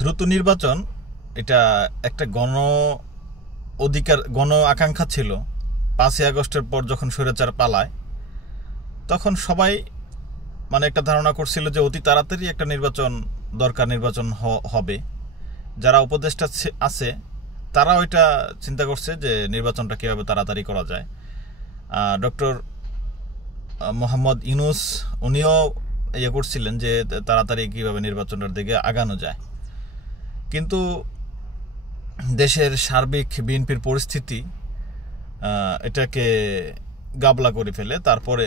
দ্রুত নির্বাচন এটা একটা গণ আকাঙ্ক্ষা ছিল। 5ই আগস্টের পর যখন স্বৈরাচার পালায় তখন সবাই একটা ধারণা করছিল যে অতি তাড়াতাড়ি একটা নির্বাচন দরকার, নির্বাচন হবে। যারা উপদেষ্টা আছে তারা ওইটা চিন্তা করছে যে নির্বাচনটা কীভাবে তাড়াতাড়ি করা যায়। ডক্টর মোহাম্মদ ইউনূস উনিও করছিলেন যে তাড়াতাড়ি কীভাবে নির্বাচনের দিকে আগানো যায়। কিন্তু দেশের সার্বিক বিএনপির পরিস্থিতি এটাকে গাবলা করে ফেলে। তারপরে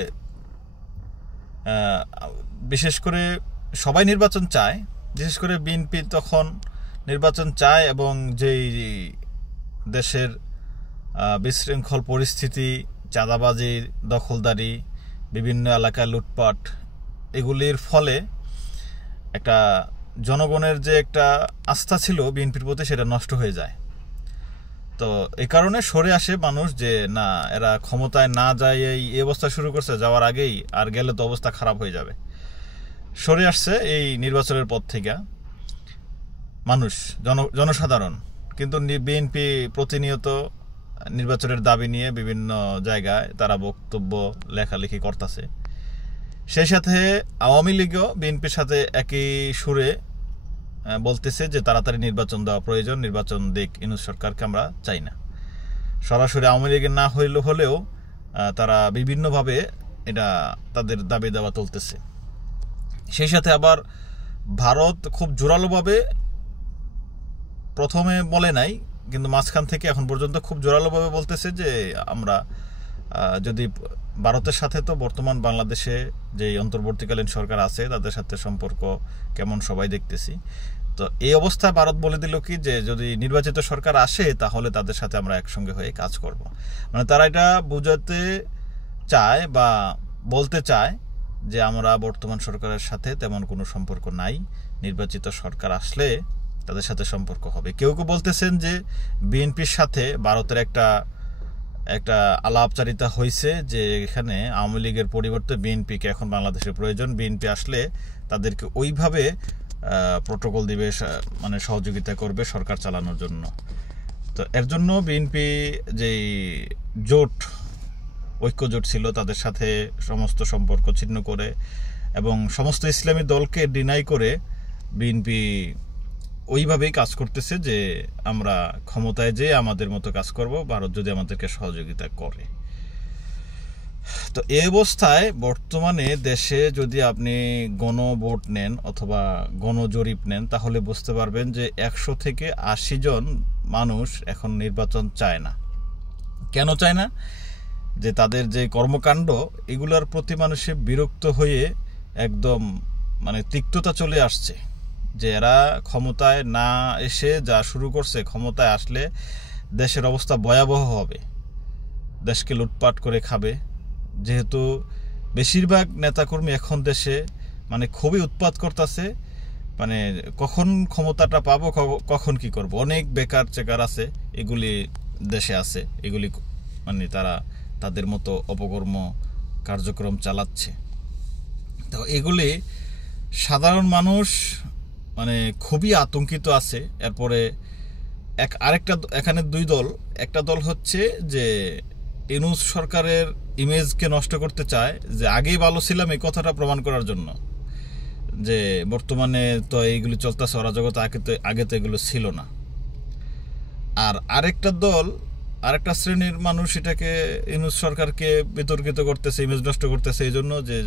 বিশেষ করে সবাই নির্বাচন চায়, বিশেষ করে বিএনপি তখন নির্বাচন চায়, এবং যেই দেশের বিশৃঙ্খল পরিস্থিতি, চাঁদাবাজি, দখলদারি, বিভিন্ন এলাকায় লুটপাট, এগুলির ফলে একটা জনগণের যে একটা আস্থা ছিল বিএনপির প্রতি সেটা নষ্ট হয়ে যায়। তো এই কারণে সরে আসে মানুষ যে না, এরা ক্ষমতায় না যায় এই অবস্থা শুরু করছে, যাওয়ার আগেই আর গেলে তো অবস্থা খারাপ হয়ে যাবে। সরে আসছে এই নির্বাচনের পর থেকে মানুষ, জনসাধারণ। কিন্তু বিএনপি প্রতিনিয়ত নির্বাচনের দাবি নিয়ে বিভিন্ন জায়গায় তারা বক্তব্য লেখালেখি করতেছে। সেই সাথে আওয়ামী লীগও বিএনপির সাথে একই সুরে বলতেছে যে তাড়াতাড়ি নির্বাচন দেওয়া প্রয়োজন, নির্বাচন দিক ইউনূস সরকারকে আমরা চাই না। সরাসরি আওয়ামী লীগের না হলেও তারা বিভিন্নভাবে এটা তাদের দাবি দেওয়া তুলতেছে। সেই সাথে আবার ভারত খুব জোরালোভাবে, প্রথমে বলে নাই কিন্তু মাঝখান থেকে এখন পর্যন্ত খুব জোরালোভাবে বলতেছে যে আমরা যদি ভারতের সাথে, তো বর্তমান বাংলাদেশে যে অন্তর্বর্তীকালীন সরকার আছে তাদের সাথে সম্পর্ক কেমন সবাই দেখতেছি। তো এই অবস্থায় ভারত বলে দিল কি যে যদি নির্বাচিত সরকার আসে তাহলে তাদের সাথে আমরা একসঙ্গে হয়ে কাজ করব। তারা এটা বোঝাতে চায় বা বলতে চায় যে আমরা বর্তমান সরকারের সাথে তেমন কোনো সম্পর্ক নাই, নির্বাচিত সরকার আসলে তাদের সাথে সম্পর্ক হবে। কেউ কেউ বলতেছেন যে বিএনপির সাথে ভারতের একটা আলাপচারিতা হয়েছে যে এখানে আওয়ামী লীগের পরিবর্তে বিএনপিকে এখন বাংলাদেশের প্রয়োজন, বিএনপি আসলে তাদেরকে ওইভাবে প্রোটোকল দিবে, সহযোগিতা করবে সরকার চালানোর জন্য। তো এর জন্য বিএনপি যেই ঐক্য জোট ছিল তাদের সাথে সমস্ত সম্পর্ক ছিন্ন করে এবং সমস্ত ইসলামী দলকে ডিনাই করে বিএনপি ওইভাবেই কাজ করতেছে যে আমরা ক্ষমতায় যেয়ে আমাদের মতো কাজ করব, ভারত যদি আমাদেরকে সহযোগিতা করে। তো এই অবস্থায় বর্তমানে দেশে যদি আপনি গণভোট নেন অথবা গণজরিপ নেন তাহলে বুঝতে পারবেন যে 100 থেকে 80 জন মানুষ এখন নির্বাচন চায় না। কেন চায় না? যে তাদের যে কর্মকাণ্ড এগুলোর প্রতি মানুষে বিরক্ত হয়ে একদম তিক্ততা চলে আসছে, যে এরা ক্ষমতায় না এসে যা শুরু করছে, ক্ষমতায় আসলে দেশের অবস্থা ভয়াবহ হবে, দেশকে লুটপাট করে খাবে। যেহেতু বেশিরভাগ নেতাকর্মী এখন দেশে খুবই উৎপাত করতেছে, কখন ক্ষমতাটা পাবো, কখন কি করব। অনেক বেকার চেকার আছে, এগুলি দেশে আছে, এগুলি তারা তাদের মতো অপকর্ম কার্যক্রম চালাচ্ছে। তো এগুলি সাধারণ মানুষ খুবই আতঙ্কিত আছে। এরপরে আরেকটা, এখানে দুই দল, একটা দল হচ্ছে যে ইউনূস সরকারের ইমেজকে নষ্ট করতে চায়, যে আগেই ভালো ছিলাম এই কথাটা প্রমাণ করার জন্য, যে বর্তমানে তো এইগুলি চলতেছে অরাজকতা, আগে তো এগুলো ছিল না। আর আরেকটা শ্রেণীর মানুষ এটাকে ইউনূস সরকারকে বিতর্কিত করতেছে, ইমেজ নষ্ট করতেছে এই জন্য যে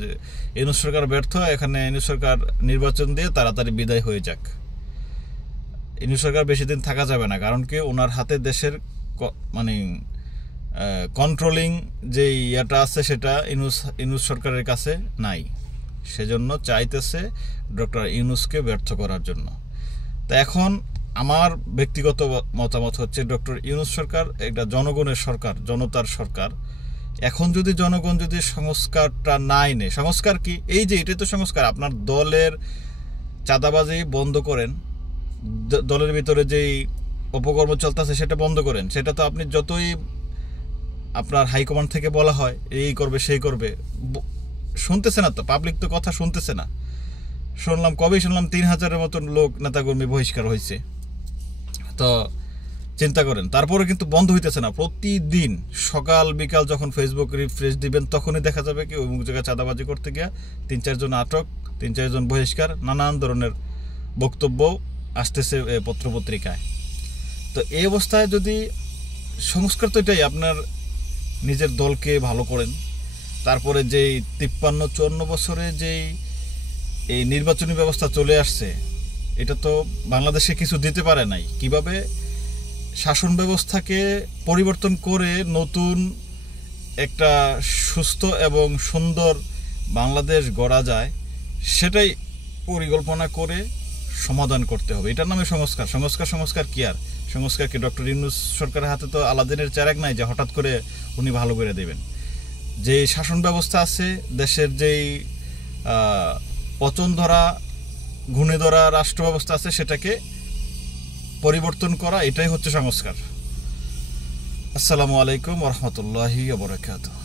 ইউনূস সরকার ব্যর্থ, এখানে ইউনূস সরকার নির্বাচন দিয়ে তাড়াতাড়ি বিদায় হয়ে যাক। ইউনূস সরকার বেশি দিন থাকা যাবে না, কারণ কি ওনার হাতে দেশের কন্ট্রোলিং যে ইয়াটা আছে সেটা ইউনূস সরকারের কাছে নাই। সেজন্য চাইতেছে ডক্টর ইউনূসকে ব্যর্থ করার জন্য। তা এখন আমার ব্যক্তিগত মতামত হচ্ছে ডক্টর ইউনূস সরকার একটা জনগণের সরকার, জনতার সরকার। এখন যদি জনগণ যদি সংস্কারটা না এনে, সংস্কার কি? এই যে এটাই তো সংস্কার। আপনার দলের চাঁদাবাজি বন্ধ করেন, দলের ভিতরে যেই অপকর্ম চলতেছে সেটা বন্ধ করেন। সেটা তো আপনি যতই আপনার হাইকমান্ড থেকে বলা হয় এই করবে সেই করবে, শুনতেছে না তো, পাবলিক তো কথা শুনতেছে না। কবেই শুনলাম 3,000-এর মতন লোক নেতাকর্মী বহিষ্কার হয়েছে। তো চিন্তা করেন, তারপরে কিন্তু বন্ধ হইতেছে না। প্রতিদিন সকাল বিকাল যখন ফেসবুক রিফ্রেশ দিবেন তখনই দেখা যাবে কি অমুক জায়গায় চাঁদাবাজি করতে গিয়া 3-4 জন আটক, 3-4 জন বহিষ্কার, নানান ধরনের বক্তব্য আসতেছে পত্রপত্রিকায়। তো এই অবস্থায় যদি সংস্কার তো এটাই, আপনার নিজের দলকে ভালো করেন, তারপরে যেই 53-54 বছরে যেই এই নির্বাচনী ব্যবস্থা চলে আসছে, এটা তো বাংলাদেশে কিছু দিতে পারে নাই। কিভাবে শাসন ব্যবস্থাকে পরিবর্তন করে নতুন একটা সুস্থ এবং সুন্দর বাংলাদেশ গড়া যায়, সেটাই পরিকল্পনা করে সমাধান করতে হবে। এটার নামে সংস্কার। সংস্কার কি আর? সংস্কার কি ডক্টর ইউনূস সরকারের হাতে তো আলাদিনের চেরাগ নাই যে হঠাৎ করে উনি ভালো করে দেবেন। যে শাসন ব্যবস্থা আছে, দেশের যেই পচন ধরা ঘুণে ধরা রাষ্ট্র ব্যবস্থা আছে, সেটাকে পরিবর্তন করা, এটাই হচ্ছে সংস্কার। আসসালামু আলাইকুম ওয়া রাহমাতুল্লাহি ওয়া বারাকাতুহু।